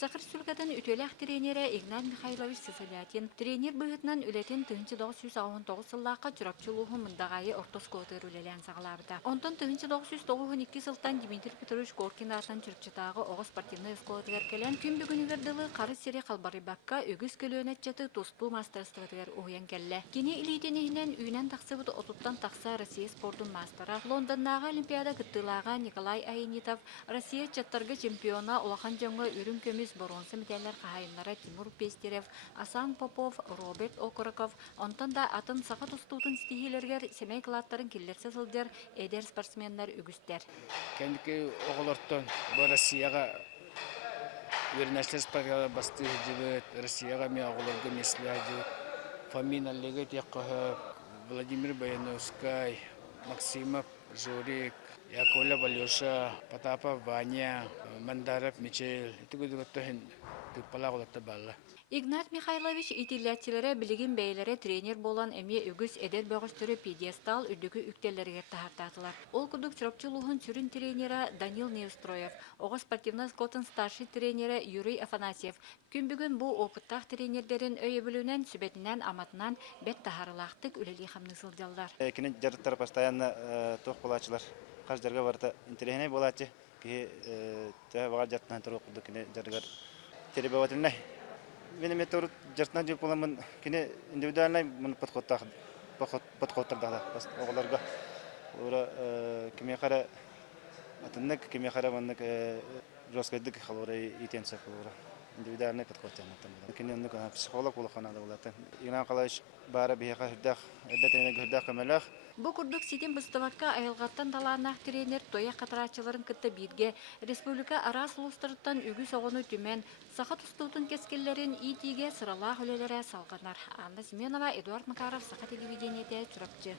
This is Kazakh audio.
Сахар сүлгәтен үтеләк тренеры Игнат Михайлович Сысылятин тренер быһытынан үлетен 1999 сыллаққа чурапчылуғы мындағайы ортоскотыр үлелән сағаларда. Онтан 1992 сылтан Дмитрий Петрович Горкин артан чүркчетағы оғы спортивный эсколатығар келен күн бүгін верділі қары сері қалбары баққа өгіз көлөnet чаты тоспу мастерствотығар уян келі. Кені илетенігінен үйнен тақсыбыды отуттан тақса Россия спортын мастера. Лондондағы Олимпиада кыттылаға Николай Айнитов Россия чаттарғы чемпиона улахан жаңға үрін көміз боронсы метеллер қағайынлары Тимур Пестерев, Асан Попов, Роберт Окороков, онтан да атын сақа тұстутын стихилергер семей кылаттарын келлерсе сылдер әдер спортсменлер үгістер. Кәндікі оғылырттан бұл Россияға өрнәшлер спортиялар басты жүбіт, Россияға мен оғылырғы месілі жүбіт. Фаминаллығы тек Владимир Баяновскай, Максимов, Жорик, Яковлев Алеша, Потапов Ваня, Мандаров Мичел. Это гудугаттахин тыппала олатта балла. Игнат Михайлович итилләтчеләре билеген бәйләре тренер болан әме үгіз әдер бәгыстөрі пьедестал үдігі үктелләргә тахартатылар. Ол кудук чырапчылуғын сүрін тренера Данил Неустроев, оға спортивный скотын старший тренера Юрий Афанасьев. Күн бүгін бұл опыттақ тренердерін өйе білінен, сүбетінен, аматынан бәт тахарылақтық үлелі қамны сылдалдар. Кені жарыттар постоянно тоқ болачылар. Қаждарға барда интерегіне болачы. Бағар жаттынан тұру құлды кені жарығар теребеватылынай. Benim etor jartna jep bolamın kine individualnay mun podkottardagda bas oğlarga ora kime xara atınnak kime xara mannak roskaydık xalora itense ora individualnay podkottardagda kine onnak psikolog bolaqana da bolatan ina qalaş bara biha hırdak edetene hırdak kamalaq. Bu kurduk sitin bıstavakka ayılgattan dalanaq trener toya қатырачыларын кытты бирге республика арас улустарыттан үгү соғыны түмен саха тустутун кескеллерин итиге сыралақ өлелері салғанар. Анна Семенова, Эдуард Макаров, Саха телевидениеде чурапчы.